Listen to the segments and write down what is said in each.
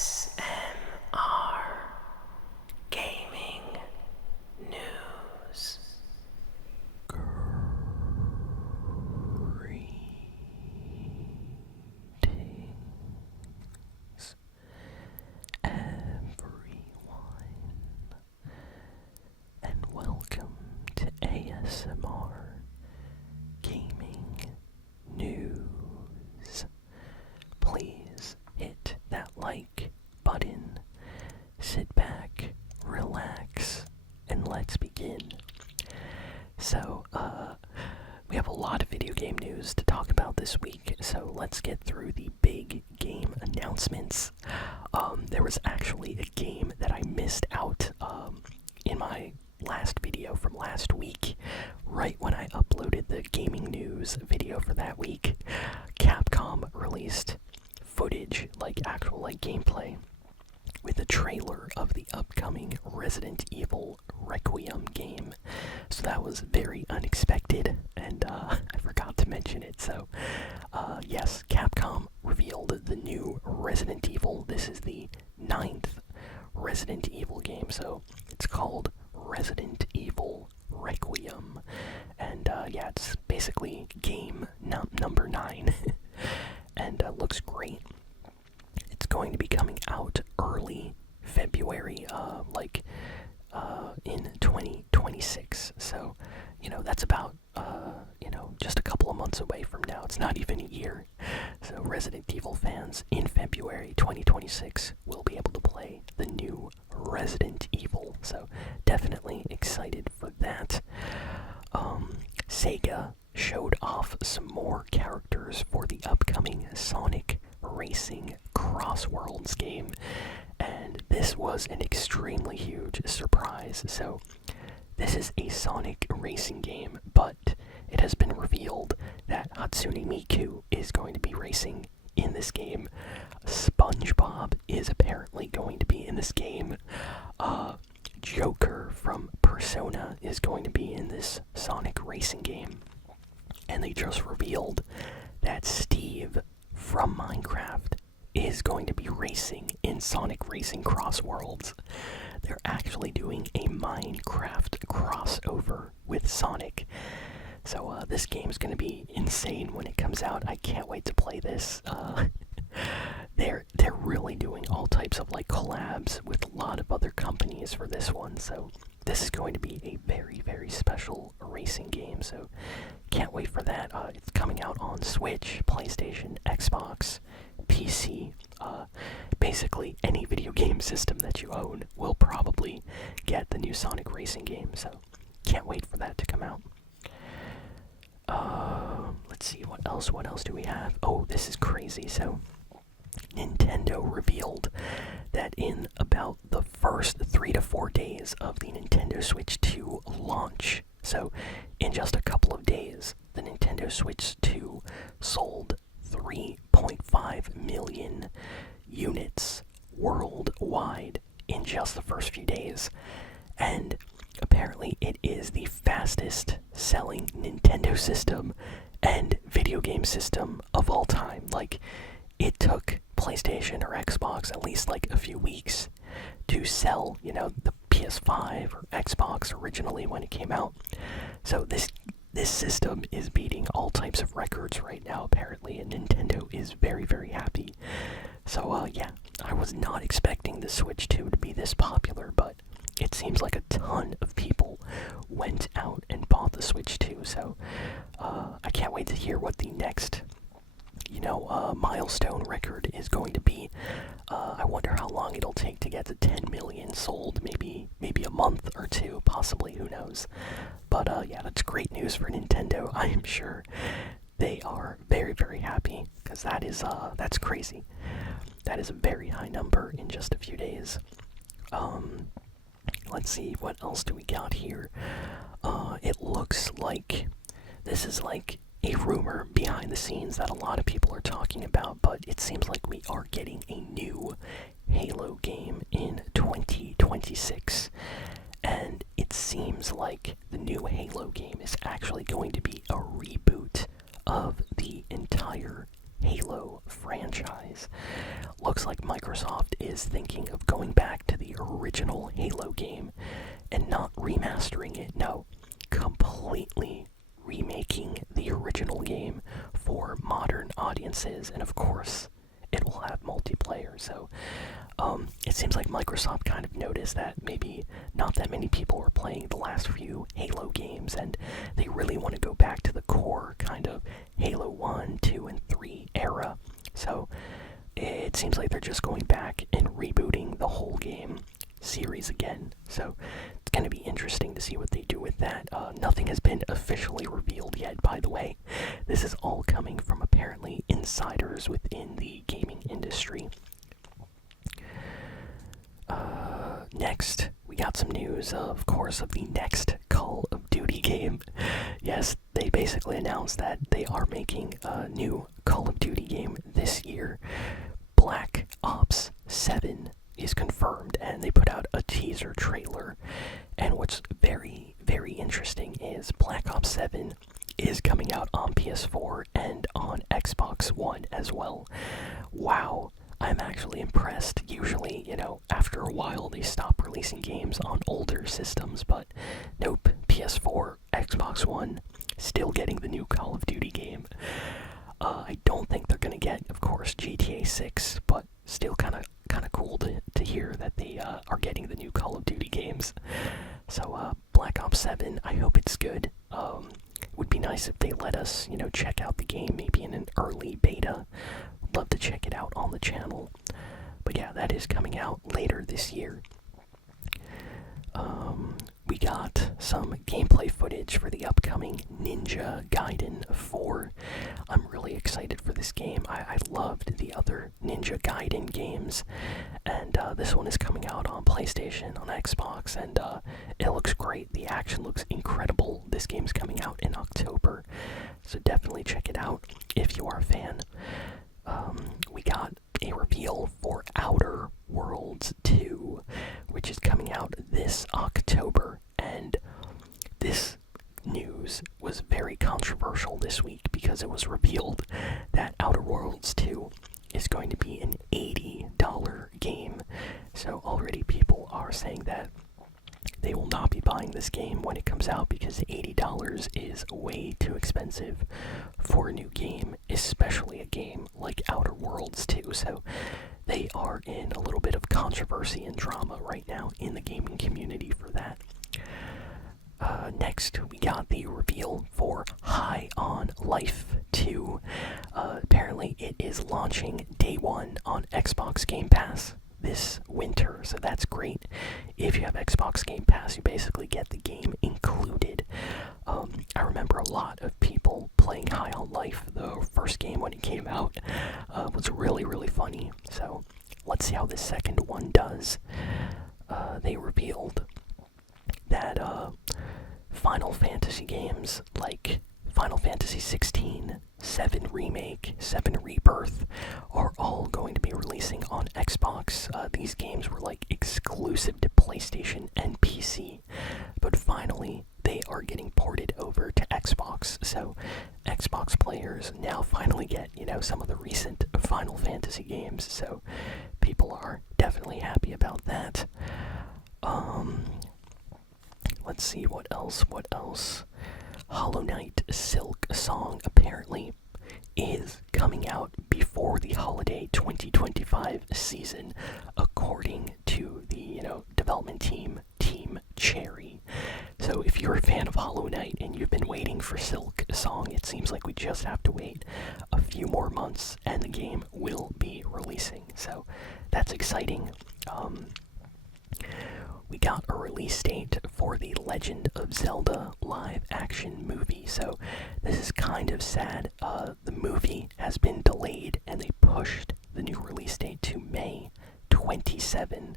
ASMR Gaming News. Greetings, everyone, and welcome to ASMR Gaming News. Please hit that like button, sit back, relax, and let's begin. So, we have a lot of video game news to talk about this week, so let's get through the big game announcements. There was actually a game that I missed out in my last video from last week, right when I uploaded the gaming news video for that week. Capcom released footage, actual gameplay, with a trailer of the upcoming Resident Evil Requiem game. So that was very unexpected, and I forgot to mention it. So, yes, Capcom revealed the new Resident Evil. This is the 9th Resident Evil game, so it's called Resident Evil Requiem. And, yeah, it's basically game number 9. And looks great. It's going to be coming out early February, in 2026. So, that's about, just a couple of months away from now. It's not even a year. So Resident Evil fans, in February 2026, will be able to play the new Resident Evil. So definitely excited for that. Sega showed off some more characters for the upcoming Sonic Racing CrossWorlds game, and this was an extremely huge surprise. So this is a Sonic racing game, but it has been revealed that Hatsune Miku is going to be racing in this game. SpongeBob is apparently going to be in this game. Joker from Persona is going to be in this Sonic racing game. And they just revealed that Steve from Minecraft is going to be racing in Sonic Racing CrossWorlds. They're actually doing a Minecraft crossover with Sonic. So this game's going to be insane when it comes out. I can't wait to play this. They're really doing all types of collabs with a lot of other companies for this one. So this is going to be a very, very special racing game. So can't wait for that. It's coming out on Switch, PlayStation, Xbox, PC. Basically any video game system that you own will probably get the new Sonic racing game. So can't wait for that to come out. Let's see, what else do we have? Oh, this is crazy. So Nintendo revealed that in about the first 3 to 4 days of the Nintendo Switch 2 launch, so in just a couple of days, the Nintendo Switch 2 sold 3.5 million units worldwide in just the first few days. And apparently it is the fastest selling Nintendo system and video game system of all time. It took PlayStation or Xbox at least a few weeks to sell, the PS5 or Xbox originally when it came out. So this system is beating all types of records right now, apparently, and Nintendo is very, very happy. So, yeah, I was not expecting the Switch 2 to be this popular, but it seems like a ton of people went out and bought the Switch 2. So, I can't wait to hear what the next milestone record is going to be. I wonder how long it'll take to get to 10 million sold. Maybe a month or two, possibly, who knows. But yeah, that's great news for Nintendo. I am sure they are very, very happy, because that's crazy. That is a very high number in just a few days. Let's see, what else do we got here? It looks like this is a rumor behind the scenes that a lot of people are talking about, but it seems like we are getting a new Halo game in 2026. And it seems like the new Halo game is actually going to be a reboot of the entire Halo franchise. Looks looks like Microsoft is thinking of going back to the original Halo game and not remastering it. No, completely remaking the original game for modern audiences, and of course, it will have multiplayer. So, it seems like Microsoft kind of noticed that maybe not that many people were playing the last few Halo games, and they really want to go back to the core kind of Halo 1, 2, and 3 era. So, it seems like they're just going back and rebooting the whole game series again. So, it's going to be interesting to see what they do with that. Nothing has been officially revealed yet, by the way. This is all coming from apparently insiders within the gaming industry. Next, we got some news, of course, of the next Call of Duty game. Yes, they basically announced that they are making a new Call of Duty game this year. Black Ops 7 is confirmed, and they put out a teaser trailer. And what's very, very interesting is Black Ops 7 is coming out on PS4 and on Xbox One as well. Wow. I'm actually impressed. Usually, after a while they stop releasing games on older systems, but nope, PS4, Xbox One, still getting the new Call of Duty game. I don't think they're gonna get, of course, GTA 6, but still kind of cool to hear that they are getting the new Call of Duty games. So, Black Ops 7, I hope it's good. Would be nice if they let us, check out the game maybe in an early beta. Love to check it out on the channel. But yeah, that is coming out later this year. We got some gameplay footage for the upcoming Ninja Gaiden 4. I'm really excited for this game. I loved the other Ninja Gaiden games, and this one is coming out on PlayStation, on Xbox, and it looks great. The action looks incredible. This game's coming out in October, so definitely check it out if you are a fan. We got a reveal for Outer Worlds 2, which is coming out this October, and this news was very controversial this week because it was revealed that Outer Worlds 2 is going to be an $80 game. So already people are saying that they will not be buying this game when it comes out because $80 is way too expensive for a new game, especially a game like Outer Worlds 2. So they are in a little bit of controversy and drama right now in the gaming community for that. Next, we got the reveal for High on Life 2. Apparently, it is launching day one on Xbox Game Pass this winter, so that's great. If you have Xbox Game Pass, you basically get the game included. I remember a lot of people playing High on Life, the first game when it came out. Was really, really funny. So let's see how this second one does. They revealed that Final Fantasy games like Final Fantasy 16, 7 Remake, 7 Rebirth are all going to be releasing on Xbox. These games were like exclusive to PlayStation and PC, but finally they are getting ported over to Xbox. So Xbox players now finally get, some of the recent Final Fantasy games. So people are definitely happy about that. Let's see what else. Hollow Knight Silksong apparently is coming out before the holiday 2025 season, according to the development team, Team Cherry. So if you're a fan of Hollow Knight and you've been waiting for Silksong, it seems like we just have to wait a few more months and the game will be releasing. So that's exciting. We got a release date for the Legend of Zelda live-action movie, so this is kind of sad. The movie has been delayed, and they pushed the new release date to May 27,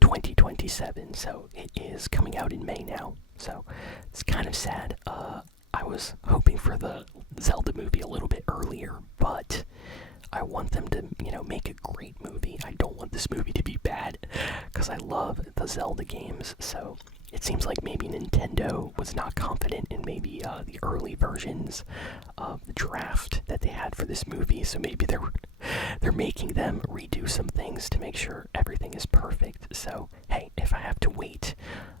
2027, so it is coming out in May now, so it's kind of sad. I was hoping for the Zelda movie a little bit earlier, but I want them to, make a great movie. I don't want this movie to be bad, because I love the Zelda games, so it seems like maybe Nintendo was not confident in maybe the early versions of the draft that they had for this movie, so maybe they're making them redo some things to make sure everything is perfect. So hey, if I have to wait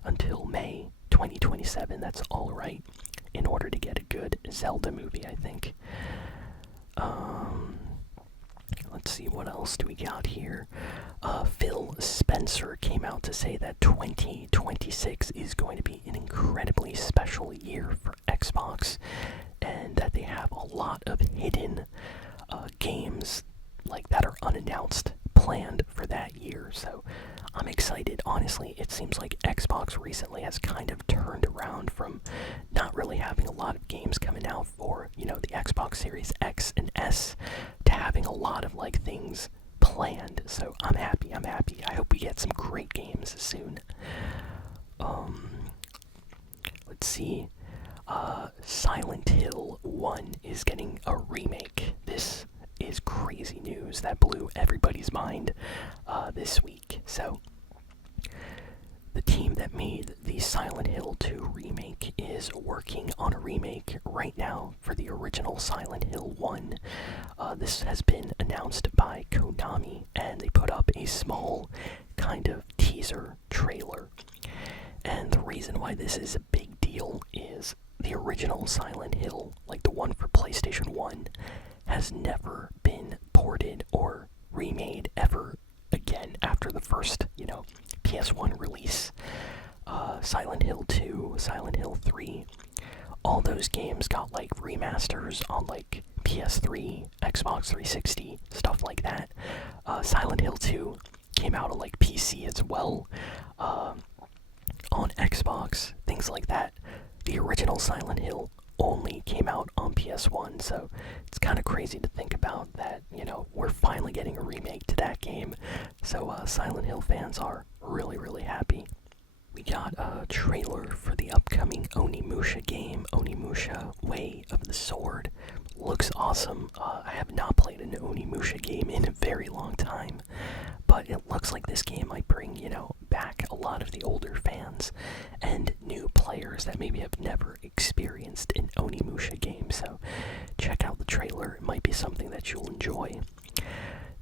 until May 2027, that's all right, in order to get a good Zelda movie, I think. Let's see, what else do we got here? Phil Spencer came out to say that 2026 is going to be an incredibly special year for Xbox, and that they have a lot of hidden games like that are unannounced planned for that year. So I'm excited. Honestly, it seems like Xbox recently has kind of turned around from not really having a lot of games coming out for, the Xbox Series X and S to having a lot of like things planned. So I'm happy. I hope we get some great games soon. Let's see. Silent Hill 1 is getting a remake. This is crazy news that blew everybody's mind this week. So the team that made the Silent Hill 2 remake is working on a remake right now for the original Silent Hill 1. This has been announced by Konami, and they put up a small kind of teaser trailer. And the reason why this is a big deal is the original Silent Hill, like the one for PlayStation 1, has never been ported or remade ever again after the first, PS1 release. Silent Hill 2, Silent Hill 3, all those games got like remasters on like PS3, Xbox 360, stuff like that. Silent Hill 2 came out on like PC as well, on Xbox, things like that. The original Silent Hill only came out on PS1, so it's kind of crazy to think about that, we're finally getting a remake to that game. So Silent Hill fans are really, really happy. We got a trailer for the upcoming Onimusha game, Onimusha Way of the Sword. Looks awesome. I have not played an Onimusha game in a very long time, but it looks like this game might bring, back a lot of the older fans and new players that maybe have never experienced an Onimusha game. So check out the trailer. It might be something that you'll enjoy.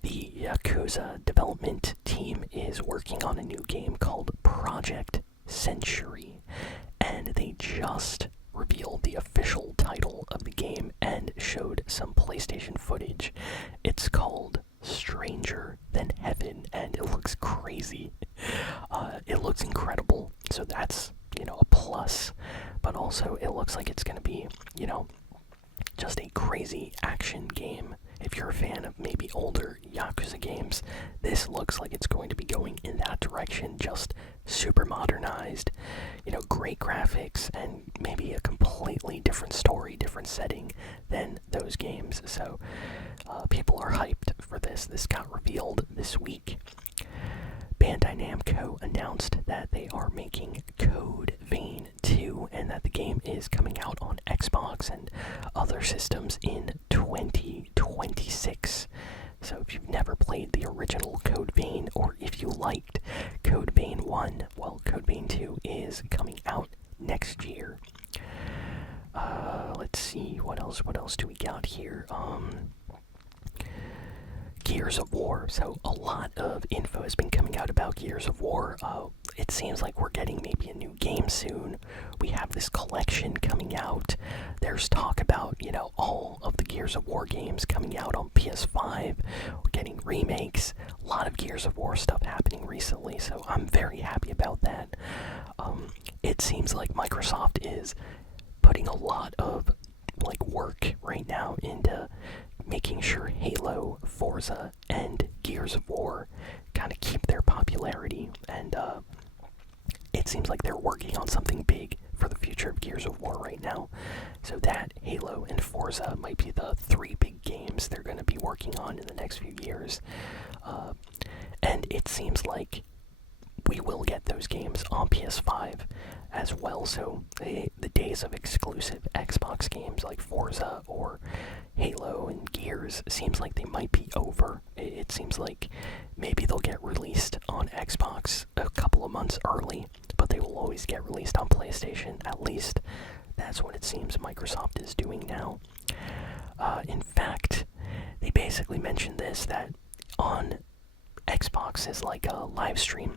The Yakuza development team is working on a new game called Project Century, and they just revealed the official title of the game and showed some PlayStation footage. It's called Stranger Than Heaven, and it looks crazy. It looks incredible, so that's, a plus. But also, it looks like it's going to be, just a crazy action game. If you're a fan of maybe older Yakuza games, this looks like it's going to be going in that direction, just super modernized, great graphics, and maybe a completely different story, different setting than those games. So people are hyped for this. This got revealed this week. Bandai Namco announced that they are making Code Vein 2 and that the game is coming out on Xbox and other systems in 2026. So if you've never played the original Code Vein, or if you liked Code Vein 1, well, Code Vein 2 is coming out next year. Let's see, what else do we got here? Gears of War. So a lot of info has been coming out about Gears of War. It seems like we're getting maybe a new game soon. We have this collection coming out. There's talk about, all of the Gears of War games coming out on PS5. We're getting remakes. A lot of Gears of War stuff happening recently, so I'm very happy about that. It seems like Microsoft is putting a lot of work right now into making sure Halo, Forza, and Gears of War kind of keep their popularity, and it seems like they're working on something big for the future of Gears of War right now. So that, Halo, and Forza might be the three big games they're going to be working on in the next few years. And it seems like we will get those games on PS5 as well, so the days of exclusive Xbox games like Forza or Halo and Gears seems like they might be over. It seems like maybe they'll get released on Xbox a couple of months early, but they will always get on Xbox's like a live stream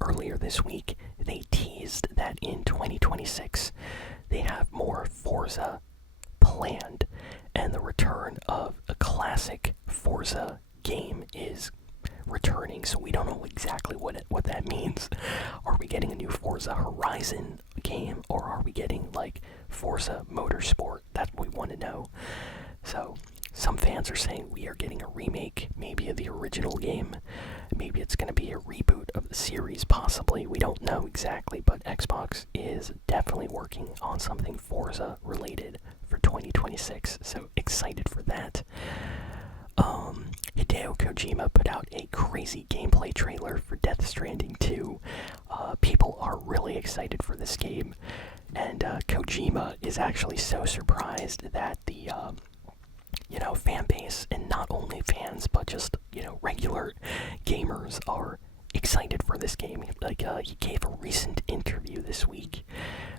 earlier this week, they teased that in 2026 they have more Forza planned, and the return of a classic Forza game is returning. So we don't know exactly what that means. Are we getting a new Forza Horizon game, or are we getting like Forza Motorsport? That's what we want to know. So some fans are saying we are getting a remake, maybe of the original game. Maybe it's going to be a reboot of the series, possibly. We don't know exactly, but Xbox is definitely working on something Forza related for 2026. So excited for that. Hideo Kojima put out a crazy gameplay trailer for Death Stranding 2. People are really excited for this game, and Kojima is actually so surprised that the fan base, and not only fans, but just, regular gamers are excited for this game. Like, he gave a recent interview this week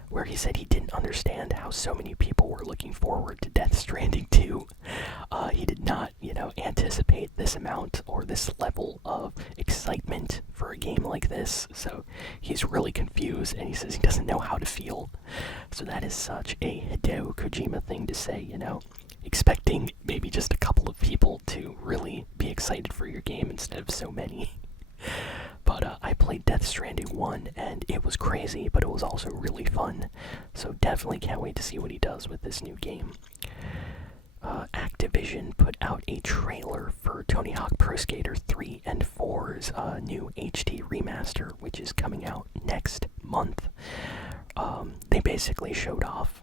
where he said he didn't understand how so many people were looking forward to Death Stranding 2. He did not, anticipate this amount or this level of excitement for a game like this. So he's really confused, and he says he doesn't know how to feel. So that is such a Hideo Kojima thing to say, expecting maybe just a couple of people to really be excited for your game instead of so many. But I played Death Stranding 1, and it was crazy, but it was also really fun. So definitely can't wait to see what he does with this new game. Activision put out a trailer for Tony Hawk Pro Skater 3 and 4's new HD remaster, which is coming out next month. They basically showed off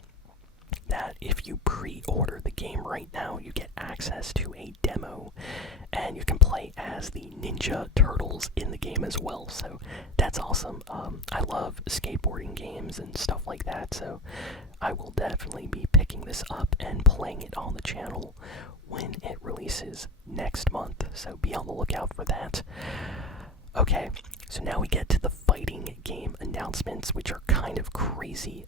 that if you pre-order the game right now, you get access to a demo, and you can play as the Ninja Turtles in the game as well. So that's awesome. I love skateboarding games and stuff like that, so I will definitely be picking this up and playing it on the channel when it releases next month, so be on the lookout for that. Okay, so now we get to the fighting game announcements, which are kind of crazy.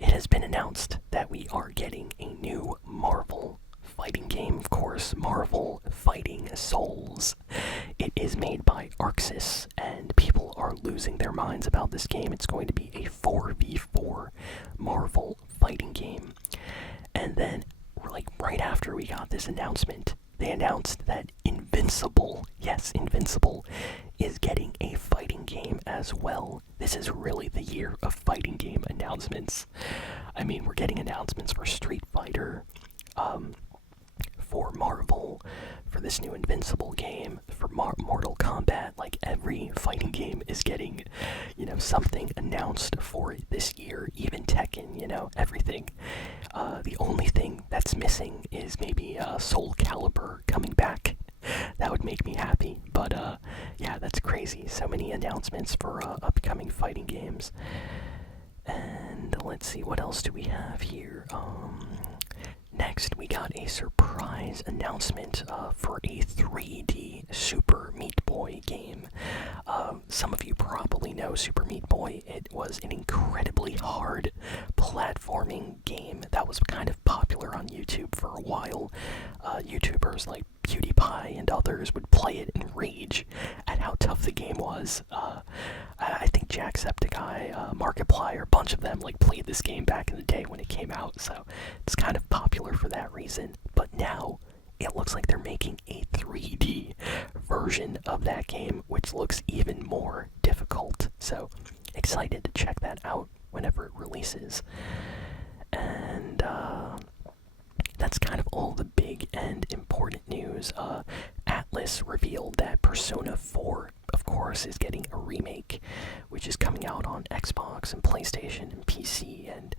It has been announced that we are getting a new Marvel fighting game, of course, Marvel Fighting Souls. It is made by Arxis, and people are losing their minds about this game. It's going to be a 4v4 Marvel fighting game. And then, like, right after we got this announcement, they announced that Invincible, yes, Invincible, is getting a fighting game as well. This is really the year of fighting game announcements. I mean, we're getting announcements for Street Fighter, for Marvel, for this new Invincible game, for Mortal Kombat. Like, every fighting game is getting, something announced for it this year. Even Tekken, everything. The only thing that's missing is maybe Soul Calibur coming back. That would make me happy, but yeah, that's crazy. So many announcements for upcoming fighting games. And let's see, what else do we have here? Next, we got a surprise announcement for a 3D Super Meat Boy game. Some of you probably know Super Meat Boy. It was an incredibly hard platforming game that was kind of popular on YouTube for a while. YouTubers like PewDiePie and others would play it and rage at how tough the game was. I think Jacksepticeye, Markiplier, a bunch of them played this game back in the day when it came out, so it's kind of popular for that reason. But now it looks like they're making a 3D version of that game, which looks even more difficult. So excited to check that out whenever it releases. And that's kind of all the big and important news. Atlas revealed that Persona 4, of course, is getting a remake, which is coming out on Xbox and PlayStation and PC. And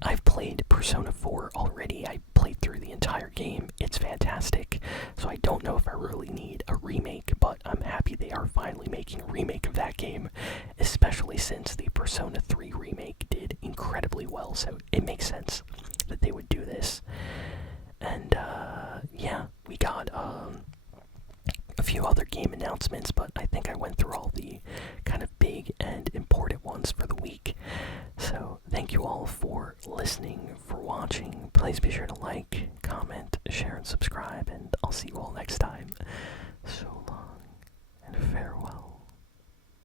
I've played Persona 4 already. I played through the entire game. It's fantastic. So I don't know if I really need a remake, but I'm happy they are finally making a remake of that game, especially since the Persona 3 remake did incredibly well. So it makes sense that they would do this. And yeah, we got a few other game announcements, but I think I went through all the kind of big and important ones for the week. So thank you all for listening, for watching. Please be sure to like, comment, share, and subscribe, and I'll see you all next time.